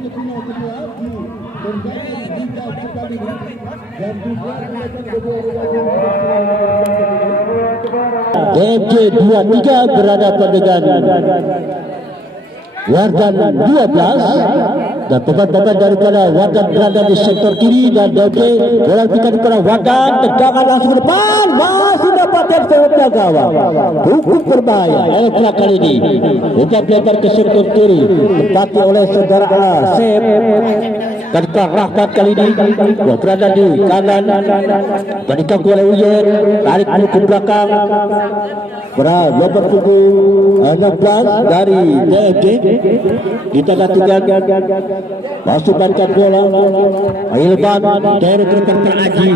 DFC 23 berhadapan dengan Wardan 12 dan pemain-pemain daripada Wardan berada di sektor kiri dan DFC bola diberikan kepada Wardan, tendangan langsung ke depan, masih dapat terjadi gawang. Hukum berbahaya Eltra kali ini bukan lebar ke sektor kiri, tempati oleh saudara Asep. Ketika Rahmat kali ini berada di kanan, ketika oleh Uyen tarik ke belakang. Berada nomor punggung 16 dari DFC. Kita nantikan masuk balikan bola Ilban dari kepada Aji,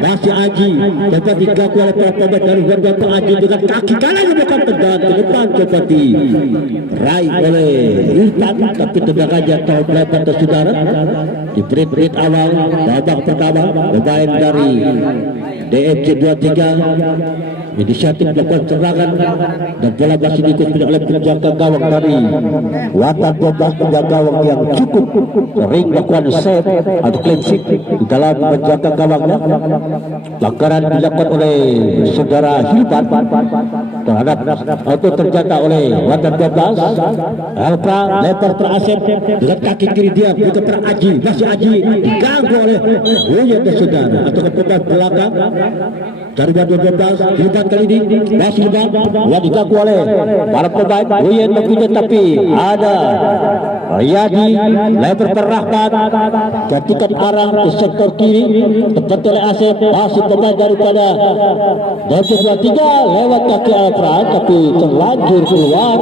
masih Aji dapat diganggu oleh pemain dari Wardan Aji dengan kaki kanan bukan tendangan ke depan seperti raih oleh Ilban, tapi tendangannya tahu melebar ke saudara di menit awal babak pertama. Pemain dari DFC 23 inisiatif melakukan serangan dan bola masih diikuti oleh penjaga gawang dari Wardan 12, penjaga gawang yang cukup sering melakukan save atau clean sheet di dalam menjaga gawangnya. Pelanggaran dilakukan oleh saudara Hilpan terhadap auto terjaga oleh Wardan 12. Eltra lebar terasep dengan kaki kiri dia bukan per Aji, masih Aji diganggu oleh Uyen dan saudara atau pemain belakang dari Wardan 12. Hilpan kali ini masih yang diganggu oleh para pemain Uyen begitu, tapi ada Riyadi lebar per Rahmat jadikan arah ke sektor kiri tepat oleh Asep, masih pemain daripada DFC 23 lewat kaki Eltra tapi terlanjur keluar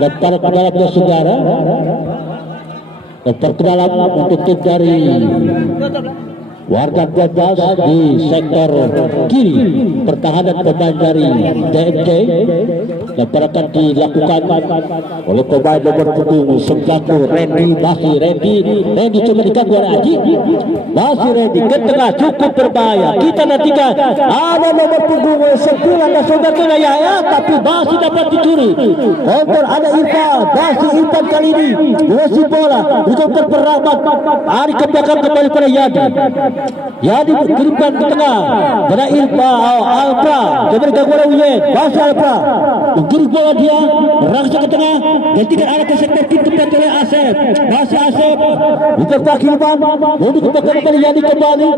dan para pembalapnya saudara lebar ke dalam untuk tim dari Wardan 12 di sektor kiri. Pertahanan pemain dari DFC lebar akan dilakukan oleh pemain nomor punggung 11 Randy. Masih Randy cuma diganggu oleh Aji, masih Randy ke tengah cukup berbahaya. Kita nantikan ada nomor punggung 9 dan saudara ya, tapi masih dapat dicuri. Kontrol ada Irfan, masih Irfan kali ini masih bola dicoba Rahmat, hari ke belakang kembali pada Yadi kirimkan ke tengah pada Alpra, coba diganggu oleh Uyen, masih Alpra kirim bola dia merangsa ke tengah dan tidak ada ke sektor kiri tepat oleh Asep, masih Asep diterpak Hilman untuk kembali Yadi kembali,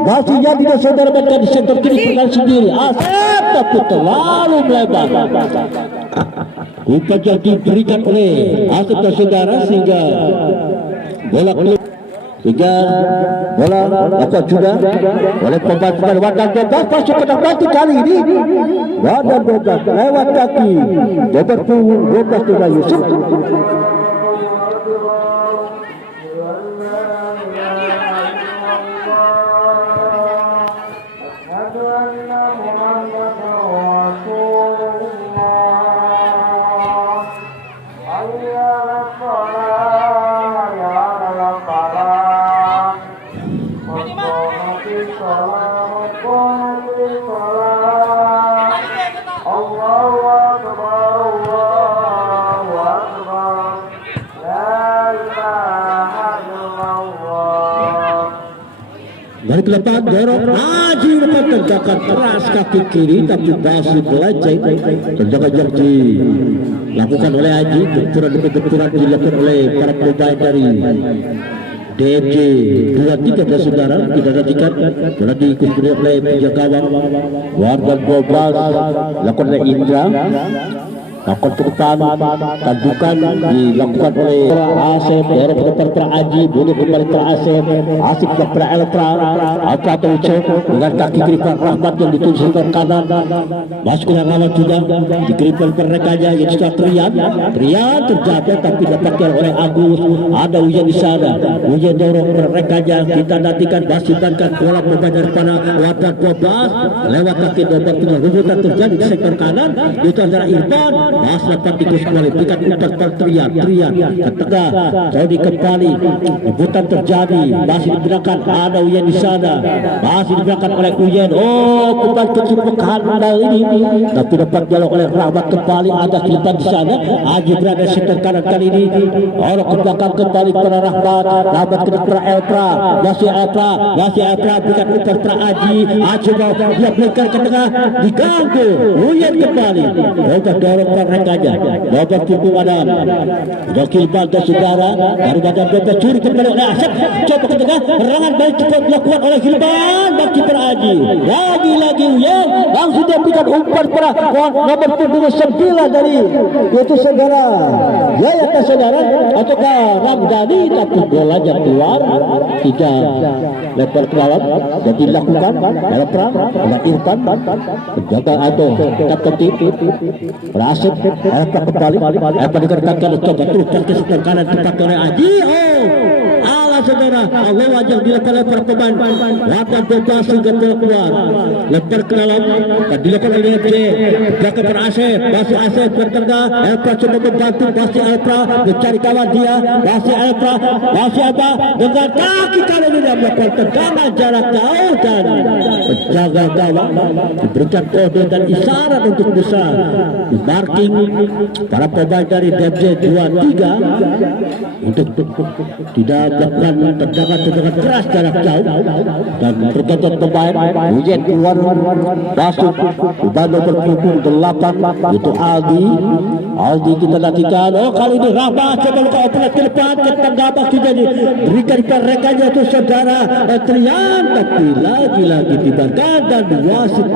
masih Yadi dan saudara mereka di sektor kiri berkali sendiri. Asep tapi terlalu melebar. Umpan yang diberikan oleh Asep dan saudara sehingga bola dapat juga oleh pemain Wardan 12 masuk ke dalam kali ini. Wardan 12 lewat kaki nomor punggung 12 saudara Yusuf. Balik ke depan, dorong Aji lepas tendangan keras kaki kiri tapi masih melenceng. Tendangan yang dilakukan oleh Aji, benturan demi benturan dilakukan oleh para pemain dari DFC 23 dan saudara. Kita nantikan bola diikuti oleh penjaga gawang Wardan 12 dilakukan oleh Indra. Lakukan ke depan, tandukan dilakukan oleh Asep, dorong ke depan per Aji, boleh kembali per Asep, Asep kepada Eltra, Eltra terucap dengan kaki kiri per Rahmat yang ditunjuk ke kanan, masuk ke dalam juga, dikirimkan per rekanya yang sudah Trian terjatuh tapi dapatkan oleh Agus, ada Uyen di sana, Uyen dorong per rekanya, kita nantikan masihkan bola pemain daripada Wardan 12, lewat kaki nomor 3, rubutan terjadi di sektor kanan, itu adalah Irfan. Mas dapat tikus kembali berikan umpan teriak ke tengah. Jadi kembali rebutan terjadi, masih digunakan ada Uyen di sana, masih digunakan oleh Uyen. Oh, kembali kecipukan ini, tapi dapat dialog oleh Rahmat kembali. Ada kelipan di sana. Aji berada sektor kanan kali ini. Orang ke belakang kembali kepada Rahmat. Rahmat ke depan Elpra, masih Elpra berikan umpan para Aji. Aji mau dia berikan ke tengah, diganggu. Uyen kembali. Coba dorong rekannya. Coba punggung Adam. Dokil Balda saudara dari badan bebek curi kembali oleh Asep. Coba ke tengah, serangan balik cepat dilakukan oleh Hilman dan kiper Aji. Lagi Uyen langsung dia berikan umpan pada nomor punggung 9 dari itu saudara Yaya saudara ataukah Ramdhani, tapi bolanya keluar, tidak lebar ke dalam dan dilakukan dalam perang oleh Irfan penjaga atau tetap ketip berhasil Elpra kembali Elpra dikerekatkan coba terus ke sebelah kanan tepat oleh Aji. Saudara, Allah wajah dilakukan oleh para pemain. Lapan bebas hingga bola keluar. Lebar ke dalam, dilakukan oleh FC. Belakang per Asep, masih Asep bertengah. Elpra coba membantu, masih Elpra mencari kawan dia. Masih Elpra dengan kaki kali ini dia melakukan tendangan jarak jauh dan penjaga gawang diberikan kode dan isyarat untuk bisa marking para pemain dari DMJ 23 untuk tidak melakukan tendangan keras jarak jauh dan bergantung pemain. Uyen keluar masuk beban nomor punggung 8 itu Aldi kita nantikan. Oh, kali ini Rahmat coba buka operat ke depan ke tengah tidak diberikan rekannya itu saudara Trian, tapi lagi dibangkan dan wasit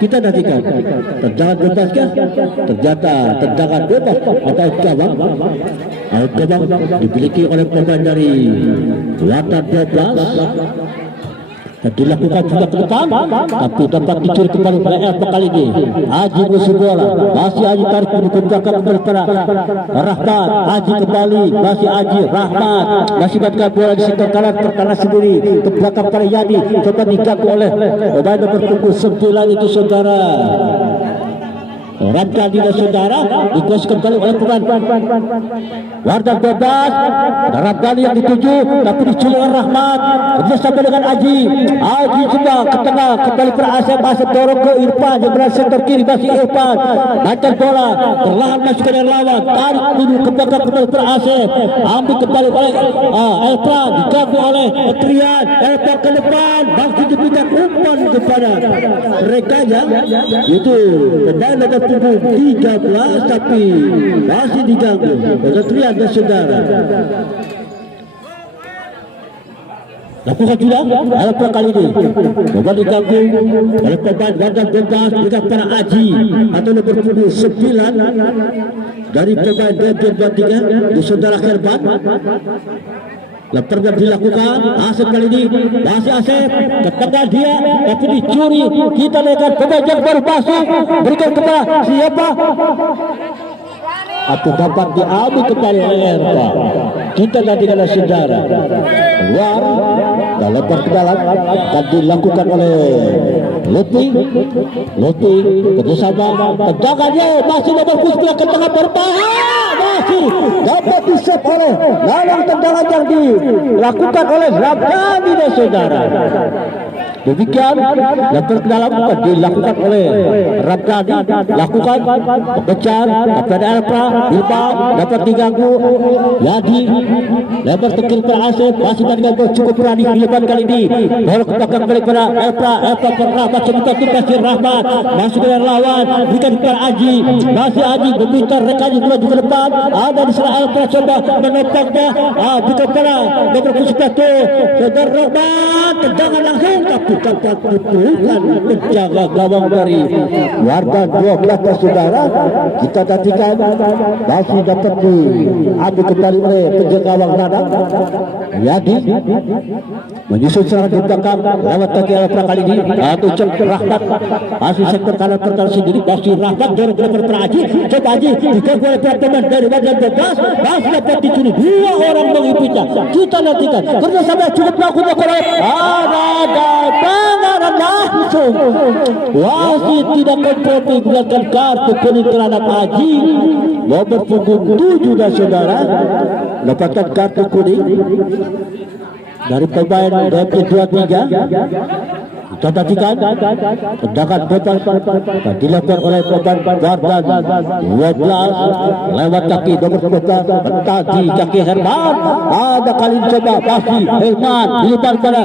kita nantikan tendangan bebas kan, ternyata tendangan bebas atau gawang dimiliki oleh pemain dari Watan 12 dan dilakukan juga ke depan, tapi dapat dicuri kembali oleh Elpra kali ini. Aji musuh bola, masih Aji tarik ke belakang kembali pada Rahmat. Aji kembali, masih Aji Rahmat masih mendapatkan bola di sektor kanan pertahanan sendiri ke belakang pada Yani. Coba diganggu oleh pemain nomor punggung 9 itu saudara Ramdhani dan saudara, dikuasai kembali oleh pemain Wardah bebas. Ramdhani yang dituju tapi dicuri oleh Rahmat. Bersama dengan Aji juga ke tengah kembali per Asep dorong ke Irfan yang berada sektor kiri, masih Irfan bantal bola perlahan masuk ke dalam lawan, tarik dulu ke belakang kembali per Asep, ambil kembali oleh Elpra, diganggu oleh Trian. Elpra ke depan, masih diberikan umpan kepada rekannya itu pemain nomor punggung 13 tapi masih diganggu oleh Trian dan saudara. Lakukan juga Elpra kali ini coba diganggu oleh pemain Wardah bebas dengan para Aji atau nomor punggung 9 dari pemain DMJ 23 di saudara Herban. Lepernya dilakukan Asep kali ini, masih Asep ke tengah dia tapi dicuri. Kita lihat pemain yang baru masuk, berikan kepada siapa atau dapat diambil kembali oleh Elpra. Kita nantikan saudara keluar dan lepas ke dalam dan dilakukan oleh Lutfi kerjasama tendangannya masih nomor 9 ke tengah berbahaya, masih dapat disep oleh lalang tendangan yang dilakukan oleh Ramdhani dan saudara. Demikian lepas ke dalam dilakukan oleh Ramdhani, lakukan pengejar kepada Elpra, Hilman dapat diganggu Yadi lebar tekil per Asep, masih dengan cukup berani Hilman kali ini baru ke belakang balik pada Elpra pernah masuk ke kasih Rahmat, masuk ke lawan berikan kepada Aji, masih Aji meminta rekannya dulu ke depan, ada di sana Elpra coba menopangnya, berikan pada nomor 11 saudara Rahmat, tendangan langsung tapi dapat dipukulkan penjaga gawang dari Wardah 12 saudara. Kita nantikan masih dapat diambil kembali oleh penjaga gawang Nadang Yadi menyusun serangan di belakang lewat kaki Elpra kali ini atau Rahmat masih sektor kanan pertahanan sendiri, masih Rahmat dorong ke depan Aji, coba Aji diganggu oleh teman dari dan bebas. Masih dapat dicuri, dua orang mengikuti. Kita nantikan kerjasama cukup melakukan korek. Ada pelanggaran langsung. Wasit tidak kompromi gunakan kartu kuning terhadap Aji. Nomor punggung 7 dan saudara dapatkan kartu kuning dari pemain DP23. Kita nantikan tendangan bebas dilakukan oleh pemain Gardan 12 lewat kaki nomor 12 tadi kaki Herman. Ada kali coba masih Herman dilebar pada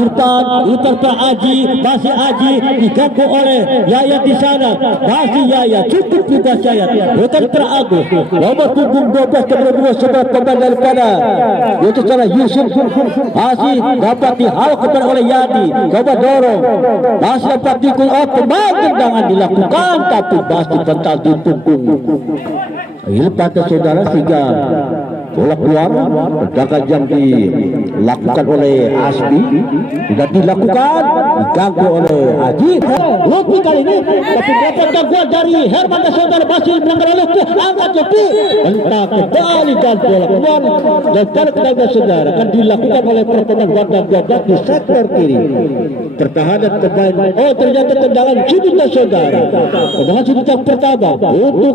Irfan pada Aji, masih Aji diganggu oleh Yayat di sana, masih Yayat cukup bebas Yayat bukan teragus nomor punggung 12 kedua sebelah pemain daripada yaitu salah Yusuf masih dapat dihalangkan oleh Yadi. Coba dorong masih dapat dikul pemain tendangan dilakukan tapi masih pental di punggung Irfan saudara sehingga bola keluar. Tendangan yang dilakukan oleh Asbi tidak dilakukan, diganggu oleh Haji. Lupi kali ini tapi dapat gangguan dari Herman dan saudara masih melanggar Lupi, angkat Lupi entah kembali dan bola keluar dan tarik ke saudara akan dilakukan oleh pertahanan Wanda 12 di sektor kiri. Pertahanan pemain ternyata tendangan sudut dan saudara, tendangan sudut yang pertama untuk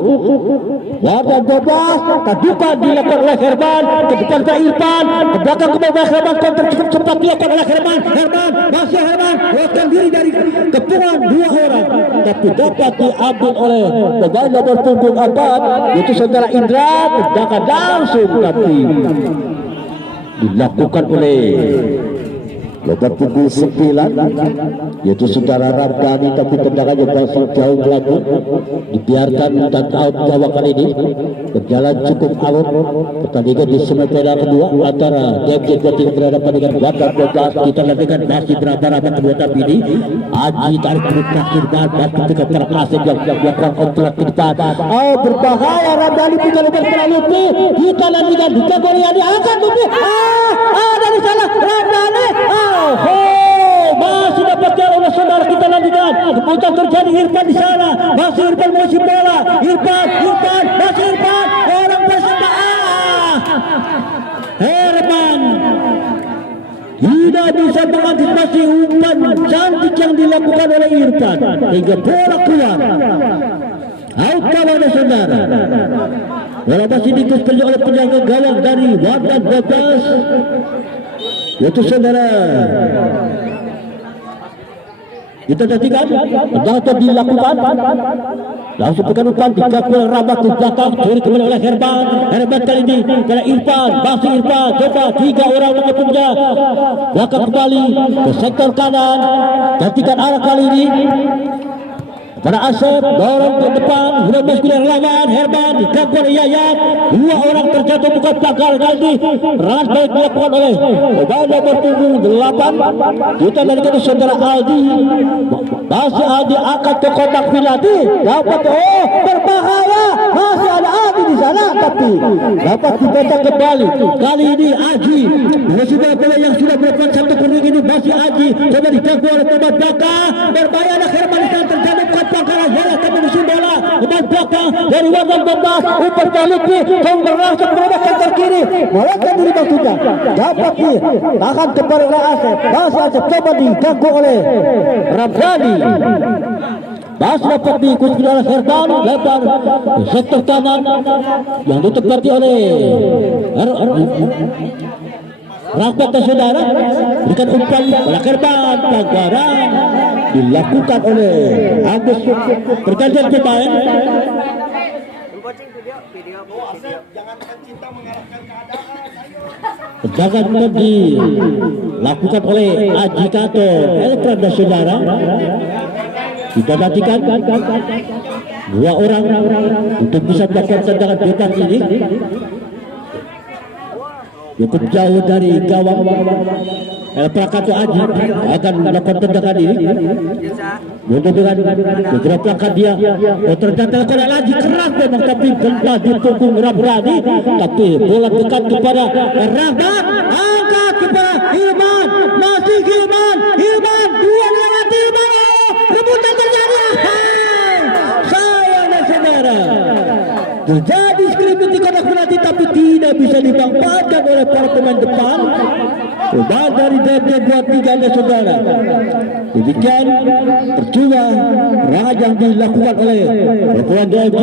Wanda 12 terbuka dilakukan oleh Herman ke depan ke Irfan, ke belakang ke bawah Herman, counter cukup cepat dilakukan oleh Herman. Masih Herman melakukan diri dari kepungan dua orang tapi dapat diambil oleh pemain nomor punggung 4 yaitu saudara Indra. Tendangan langsung tapi dilakukan oleh nomor punggung 9 yaitu saudara Ramdhani tapi tendangannya masih jauh lagi dibiarkan dan out gawang kali ini. Berjalan cukup alot pertandingan di semifinal kedua antara DMJ 23 berhadapan dengan Wanda 12. Kita nantikan masih berapa-apa kedua tapi ini Aji tarik perut terakhir dan ketika para asing yang melakukan kontra ke depan. Berbahaya Ramdhani punya lebar terlalu. Kita nantikan di kategori yang diangkat Lupi. Dari sana Ramdhani. Masih dapat oleh saudara. Kita nantikan keputusan terjadi. Irfan di sana masih Irfan mengisi bola. Irfan masih Irfan orang bersama Herman tidak bisa mengantisipasi umpan cantik yang dilakukan oleh Irfan hingga bola keluar. Out kawan saudara. Bola masih dikuasai oleh penjaga gawang dari Wanda 12 yaitu saudara. Kita nantikan tendangan dilakukan langsung pekan umpan dikapul Rabat ke belakang curi kembali oleh Herman kali ini pada Irfan, masih Irfan coba 3 orang mengepungnya belakang kembali ke sektor kanan gantikan arah kali ini pada Asep dorong ke depan sudah masuk lawan Herman diganggu oleh Yayat. 2 orang terjatuh bukan tagal kali ini serangan balik dilakukan oleh pemain nomor punggung 8. Kita dari kata saudara Aldi masih Aldi angkat ke kotak penalti dapat berbahaya masih ada Aldi di sana tapi dapat dibaca kembali. Kali ini Aji sudah bola yang sudah melakukan satu kuning ini masih Aji coba diganggu oleh pemain belakang berbahaya ada Herman di sana terjadi pelanggaran bola tapi musim bola pemain belakang dari Wanda 12 umpan Lupi langsung berubah sektor kiri mereka diri maksudnya dapat tahan kembali oleh Asep. Masih Asep coba diganggu oleh Ramdhani masih dapat diikuti oleh Herman lebar sektor kanan yang ditempati oleh Rapat saudara berikan umpan oleh Herman. Pelanggaran dilakukan oleh Agus pergantian pemain. Tendangan dilakukan oleh Aji Kato Elektron dan saudara. Kita nantikan 2 orang untuk bisa melakukan tendangan bebas ini. Cukup jauh dari gawang Prakato Aji akan melakukan tendangan ini. Mudah-mudahan beberapa langkah dia ternyata lakukan lagi keras memang tapi gempa di punggung Ramdhani tapi bola dekat kepada Rahmat angkat kepada Hilman masih Hilman 2 lewat Hilman rebutan terjadi sayang dan saudara terjadi skripti bisa dimanfaatkan oleh para pemain depan. Ubah dari DMJ 23 anda saudara. Demikian percuma serangan yang dilakukan oleh pemain DMJ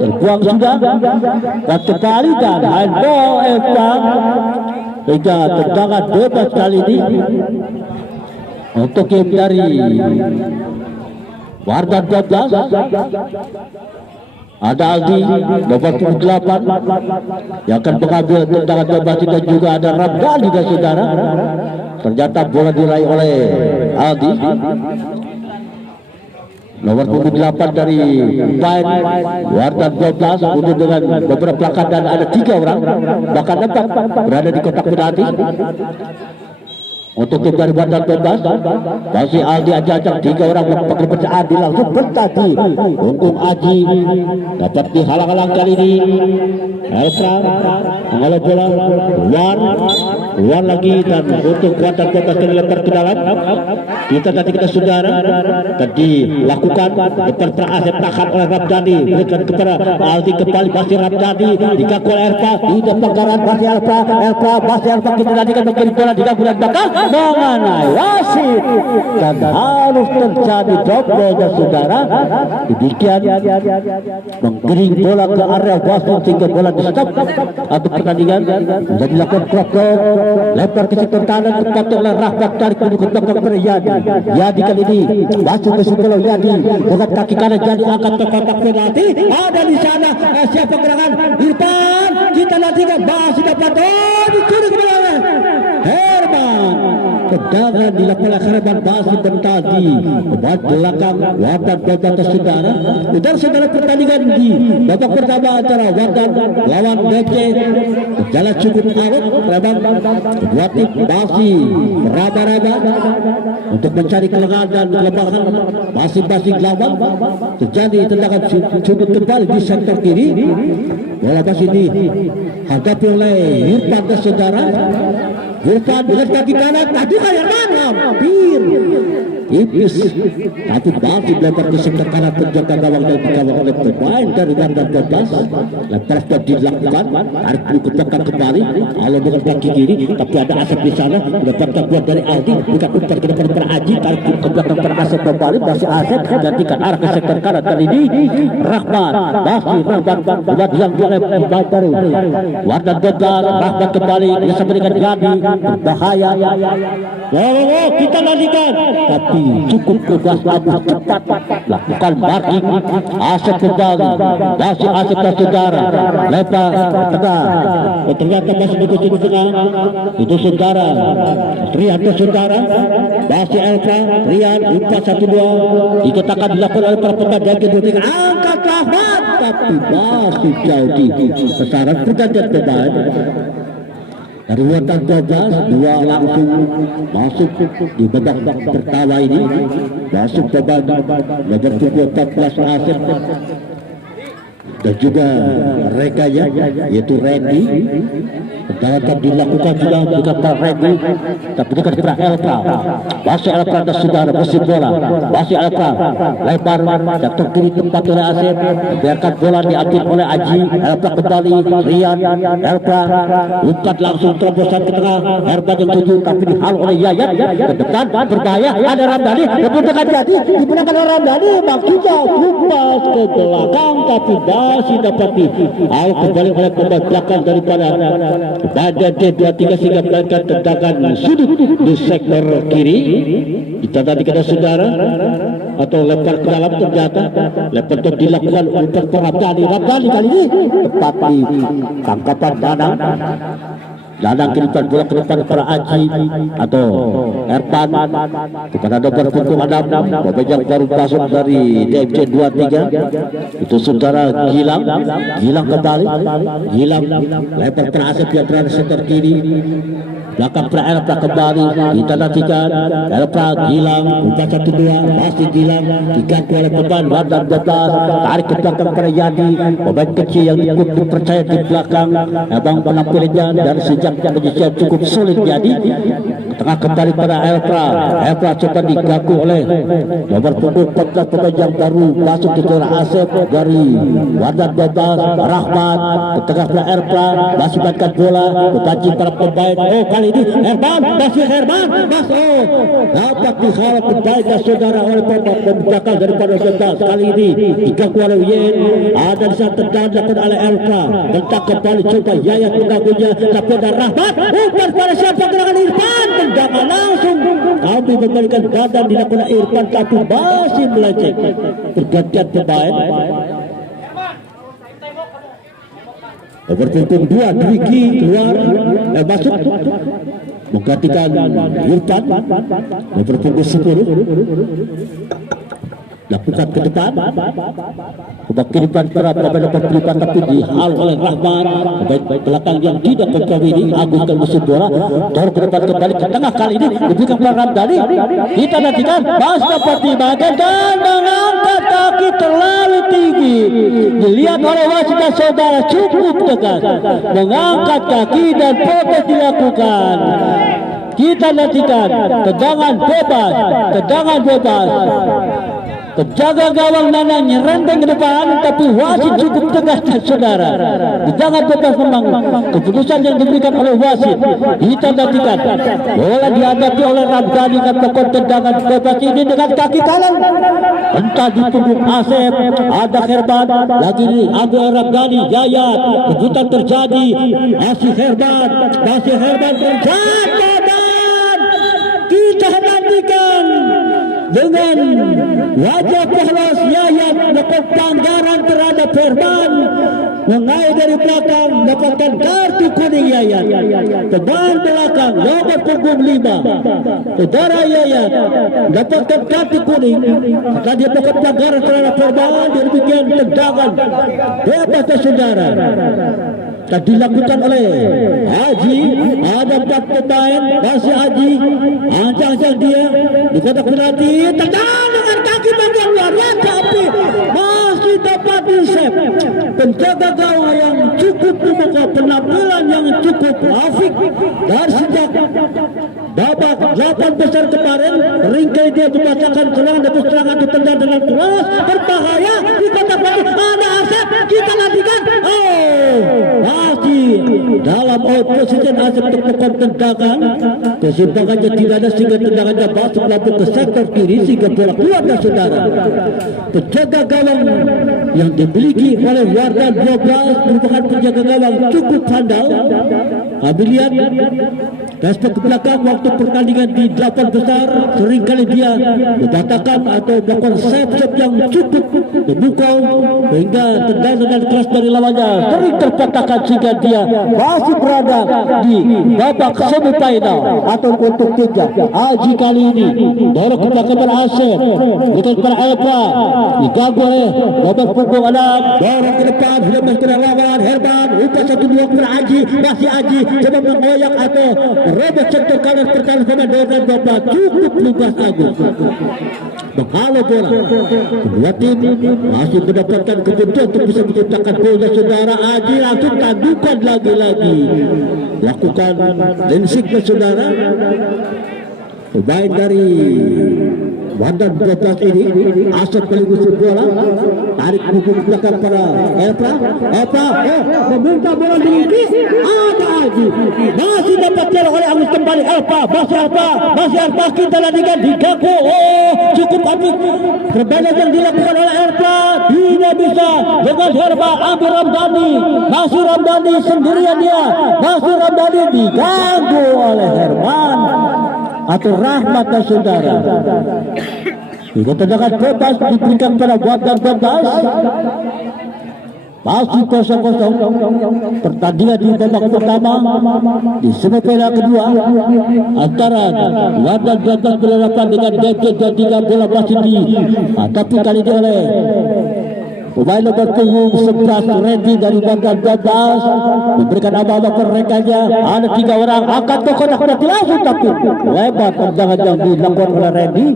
terbuang sudah. Dan kembali dan handball Eva hingga tendangan bebas kali ini untuk game dari Wardan 12. Ada Aldi nomor 28 yang akan mengambil tendangan bebas dan juga ada Ramdhani dan saudara. Ternyata bola diraih oleh Aldi nomor 28 dari pemain Wardan 12 kemudian dengan beberapa pelanggan dan ada 3 orang bahkan 4 berada di kotak penalti. Untuk tim dari Wardan 12 masih Aldi ajak 3 orang pekerjaan di langsung bertadi. Untung Aji dapat dihalang-halang kali ini. Elsa mengolah bola keluar lagi dan untuk Wardan 12 dilempar ke dalam. Kita saudara tadi lakukan depan Asep tahan oleh Ramdhani berikan kepada Aldi kembali masih Ramdhani dikaku oleh Elsa tidak pelanggaran masih Elsa kita nantikan mengirim bola di gangguan belakang mengenai wasit dan harus terjadi double dan saudara. Demikian menggiring bola ke area wasit sehingga bola di stop untuk pertandingan menjadi lakukan crossover lempar ke sektor kanan tepat oleh Rahmat tarik menuju ke belakang pada Yadi kali ini masuk ke sebelah Yadi dengan kaki kanan Yadi angkat ke kotak penalti. Ada di sana siapa gerangan Irfan kita nantikan masih dapat dicuri ke belakang Herman. Tendangan dilakukan oleh Herman masih bertadi buat belakang Wardan 12 saudara. Dan saudara pertandingan di babak pertama antara Wardan lawan DC berjalan cukup alot. Memang kedua tim masih meraba-raba untuk mencari kelengahan dan kelemahan masing-masing lawan. Terjadi tendangan sudut kembali di sektor kiri. Bola masih dihadapi oleh Irfan dan saudara. Irfan dengan kaki kanan tadi kayak mana hampir tipis tapi masih melempar ke sektor kanan penjaga gawang dan dikawal oleh pemain dari Wardan 12. Lempar sudah dilakukan tarik ke belakang kembali Alo dengan kaki kiri tapi ada Asep di sana mendapatkan buat dari Aldi bukan umpan ke depan para Aji tarik ke belakang para Asep kembali masih Asep gantikan arah ke sektor kanan kali ini Rahmat masih Rahmat buat yang oleh pemain dari Wardan 12. Rahmat kembali bersama dengan Gadi bahaya. Kita lanjutkan tapi cukup keras Abu cepat lakukan marking Asep kembali masih Asep dan saudara lempar tengah ternyata masih di tengah itu saudara Rian dan saudara masih Elsa Rian 4-1-2 dikatakan dilakukan oleh para pemain dan kedua angkat Rahmat tapi masih jauh di besaran pergantian pemain dari Wardan 12. Dua langsung masuk di babak pertama ini masuk pemain nomor 14 Asep dan juga rekanya yaitu Randy. Tendangan dilakukan juga dengan Pak Randy tapi dekat kepada Elka masih Elka dan saudara bersih bola masih Elka lempar jatuh kiri tempat oleh Asep biarkan bola diambil oleh Aji. Elka kembali Rian Elka umpan langsung terobosan ke tengah Herman yang tuju tapi dihalau oleh Yayat ke depan berbahaya ada Ramdhani kemudian jadi digunakan oleh Ramdhani maksudnya kupas ke belakang tapi masih dapat dihalau kembali oleh pemain belakang daripada Badan D23 sehingga melakukan tendangan sudut di sektor kiri. Kita tadi kena saudara atau lempar ke dalam ternyata lempar itu dilakukan untuk Ramdhani kali ini tepat di tangkapan Danang kirimkan bola ke depan para Aji atau Erpan kepada nomor punggung 6 pemain yang baru masuk dari DMJ 23 itu saudara Gilang kembali Gilang lempar ke Asep yang berada sektor kiri belakang para Elpa kembali kita nantikan Elpa Gilang 4-1-2 masih Gilang diganti oleh pemain Wardan 12 tarik ke belakang para Yadi pemain kecil yang ikut dipercaya di belakang abang penampilannya dari sejak penyisian cukup sulit jadi Tengah kembali pada Elfra. Elfra coba diganggu oleh nomor punggung 14 pemain yang baru masuk ke zona Asep dari Wadah bebas Rahmat. Ke tengah pada Elfra masih mainkan bola berpancing para pemain. Oh kali ini Herman masih dapat dihalau kembali dan saudara oleh pembekal daripada 11. Kali ini diganggu oleh Yen. Ada di sana tendang dilakukan oleh Elfra. Bentak kembali coba Yayat mengganggunya tapi ada Rahmat. Umpan pada siapa gerakan Irfan. Tendangan langsung kami memberikan badan dilakukan Irfan tapi masih melenceng. Pergantian pemain nomor punggung 2 Dwiki keluar masuk menggantikan Irfan nomor punggung 10 lakukan ke depan kebakiripan para pemain pemilipan tapi dihal oleh Rahman baik belakang yang tidak kembali ini Agus musuh bola dorong ke depan kembali ke tengah kali ini diberikan pelan Ramdhani kita nantikan Mas dapat dimakan dan mengangkat kaki terlalu tinggi dilihat oleh wasit dan saudara cukup tegas mengangkat kaki dan protes dilakukan. Kita nantikan tendangan bebas penjaga gawang Nanang nyerempeng ke depan tapi wasit cukup tegas dan saudara tendangan bebas memang keputusan yang diberikan oleh wasit. Kita nantikan bola dihadapi oleh Ramdhani kan melakukan tendangan bebas ini dengan kaki kanan entah di punggung Asep ada Herman lagi ini ada Ramdhani Yayat kejutan terjadi masih Herman terjadi dan kita nantikan dengan wajah polos Yayat melakukan pelanggaran terhadap Herman mengalir dari belakang mendapatkan kartu kuning Yayat. Teman belakang nomor punggung 5 saudara Yayat mendapatkan kartu kuning karena dia melakukan pelanggaran terhadap Herman. Demikian tendangan bebas saudara dan dilakukan oleh Haji. Ada 4 pemain masih Haji ancang-ancang dia di kotak penalti tendang dengan kaki bagian luar tapi masih dapat disep penjaga gawang yang cukup membuka penampilan yang cukup grafik dari sejak babak 8 besar kemarin. Ringkai dia membacakan serangan dan serangan ditendang dengan keras berbahaya di kotak penalti. Ada Asep kita nantikan masih dalam position Asep untuk melakukan tendangan kesimpangannya tidak ada sehingga tendangannya masuk melambung ke sektor kiri sehingga bola keluar dan saudara. Penjaga gawang yang dimiliki oleh Wardan 12 merupakan penjaga gawang cukup handal. Kami lihat respek ke belakang waktu pertandingan di 8 besar seringkali dia membatalkan atau melakukan save yang cukup memukau sehingga tendangan keras dari lawannya sering terpatahkan sehingga dia masih berada di babak semifinal atau untuk 3. Haji kali ini dorong ke belakang Asep bukan para Elva diganggu oleh nomor punggung 6 dorong ke depan sudah masuk lawan Herman umpan 1-2 kepada Haji masih Haji coba mengoyak atau robot sektor kanan pertahanan pemain dengan Bapak cukup lugas Agus menghalau bola. Kedua tim masih mendapatkan kebutuhan untuk bisa menciptakan gol dan saudara. Haji langsung tandukan lagi-lagi lakukan lensik saudara. Pemain dari Wadah 12 ini Asep melingkusi bola tarik punggung belakang pada Elfra meminta bola dilingkis ada Haji masih dapat jalan oleh Agus kembali masih Elfra kita lanjutkan diganggu cukup habis perbaikan yang dilakukan oleh Elfra tidak bisa dengan Herman ambil Ramdhani masih Ramdhani sendirian dia masih Ramdhani diganggu oleh Herman atau Rahmat dan saudara. Hingga tendangan bebas diberikan pada Wadah 12. Masih 0-0 pertandingan di babak pertama di semifinal kedua antara Wadah 12 berhadapan dengan DG Jatinegara bola masih di tapi kali ini oleh Pemain nomor punggung 11 Randy dari Bandar Bebas memberikan aba-aba ke rekannya. Ada 3 orang angkat ke kotak penalti langsung, tapi lebar tendangan yang dilakukan oleh Randy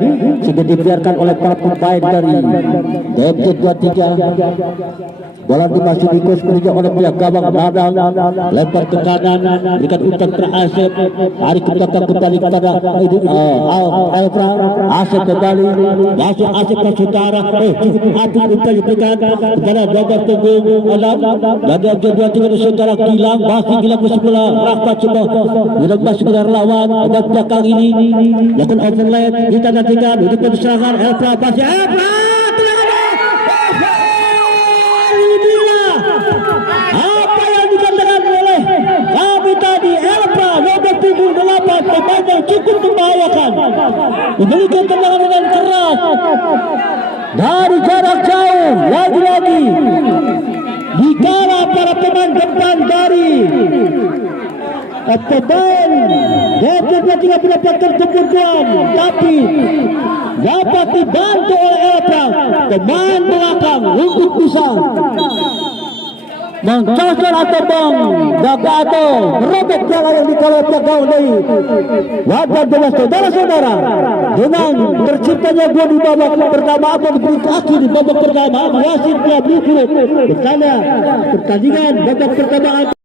sehingga dibiarkan oleh para pemain dari DMJ 23. Bola masih dikurus oleh pihak gawang Nadal, lempar ke kanan, berikan umpan ke Asep, tarik ke belakang kembali kepada Elfra. Asep kembali, masih Asep ke saudara, cukup hati umpan diberikan kepada nomor punggung 6 dan yang kedua tinggal saudara Gilang, masih Gilang bersebelah, Rahmat coba Gilang masih benar lawan dan belakang ini lakukan overlap, kita nantikan untuk penyerangan Elfra, masih Elfra. Apa yang dikatakan oleh kami tadi, Elfra nomor punggung 8 pemain yang cukup membahayakan, memberikan tendangan dengan keras dari jarak jauh. Lagi-lagi dikala para pemain depan dari pemain Deadline tidak mendapatkan kebutuhan, tapi dapat dibantu oleh Elfra pemain belakang untuk bisa mencocol atau jaga atau merobek jalan yang dikawal gawang dari wadah jelas saudara-saudara. Dengan terciptanya gol di babak pertama atau diberi kaki di babak pertama, wasit telah berikut bertanya pertandingan babak pertama